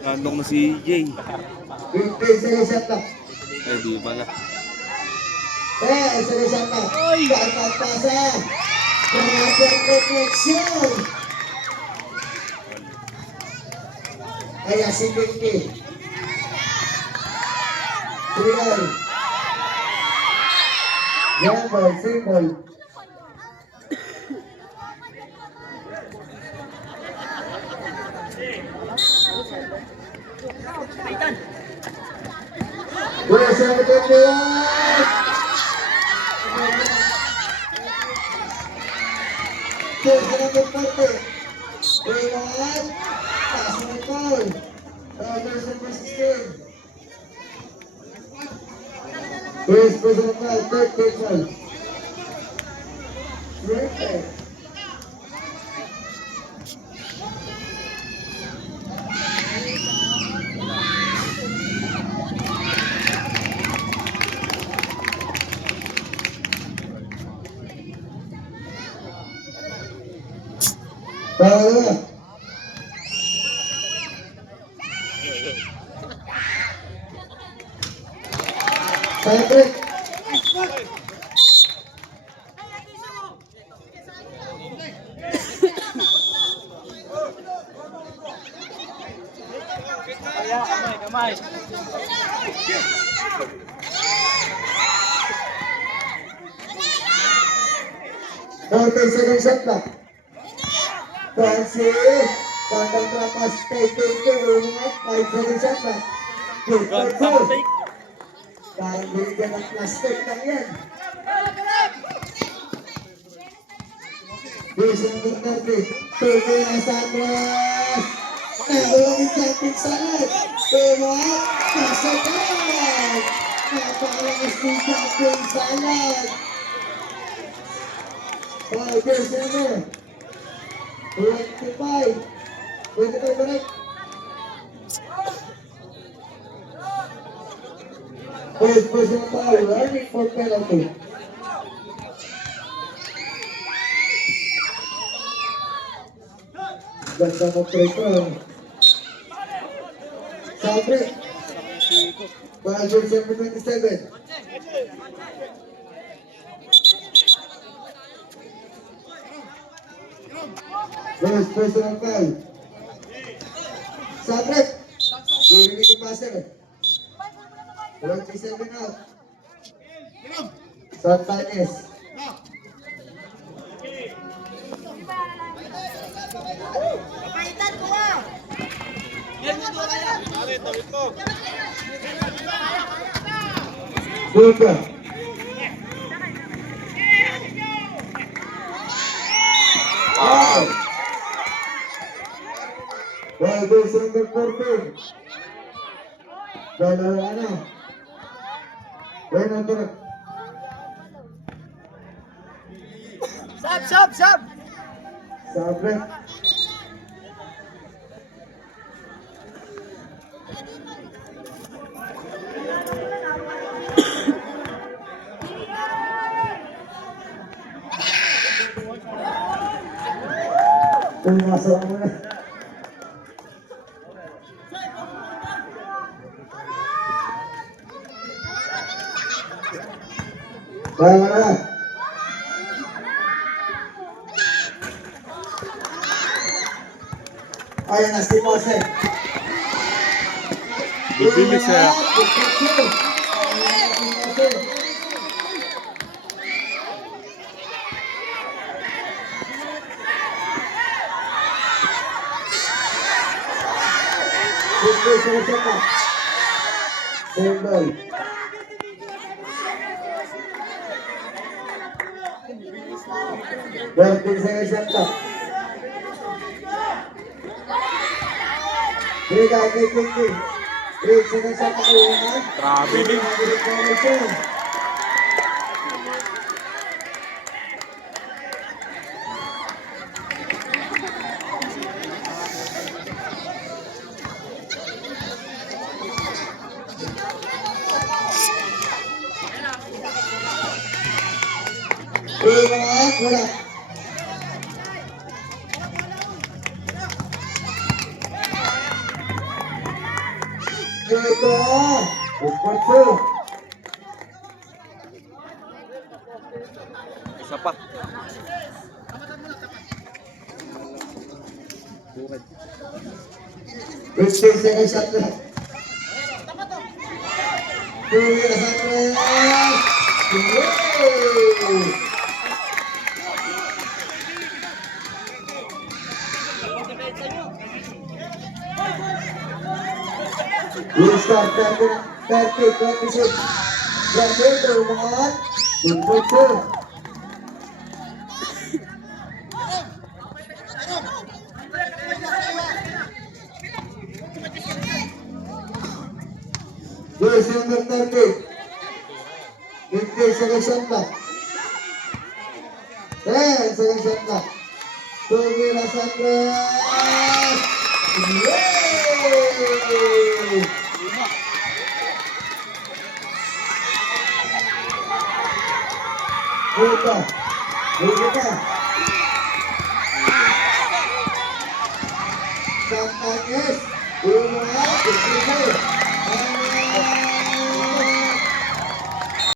Nandong na si Jay. 15 seconds shot clock. Ay, di pala. 10 seconds shot clock. Dapat pasa. Proper protection. Kaya si Pinky. 3-0. Gamble, simple. Boleh saya betul. Kita berpartai. Dengan pasangan gol. Terus sistem. Terus pasangan gol. Perfect. Tahu. Saya break. Kamay. Oke, second shot lah. Kasih pandang terapas take ulangan 5 second shot lah. Kahit bigyan ng plastic lang yan. Bisa berkati, tuloy na sa atras. Nahulangin kapit salad. Tumat, kasagad. Napakalakas ng kapit salad. Okay, sino? 25. 25 balik. First person foul, running for penalty. Ganda mo pressure. Sabre. Bajul 727. First person foul. Sabre. Dirinig yung passer. 27 out. Santanes. Kapaitan ko ba? Buka. Wow. Well, this is the 14. Dalawa na. Bueno, tira. Sab! Sabre. Pumasok mo na. Kaya ayan na si Mose. Lupilis siya. Single. Berarti saya siapa? Berikan tinggi. Berikan siapa ulangan? Grabe din. Wala. Ito. Ito. Isa pa. Bukan. 15 seconds at left. 2 years at left. Yay! We'll start 26. Graduate, umangat. Good for 2. Yes, number 30. 50 seconds shot clock. 10 seconds shot clock. 2 minutes at left. Yay! Buka. Buka. Santanes. Umangat.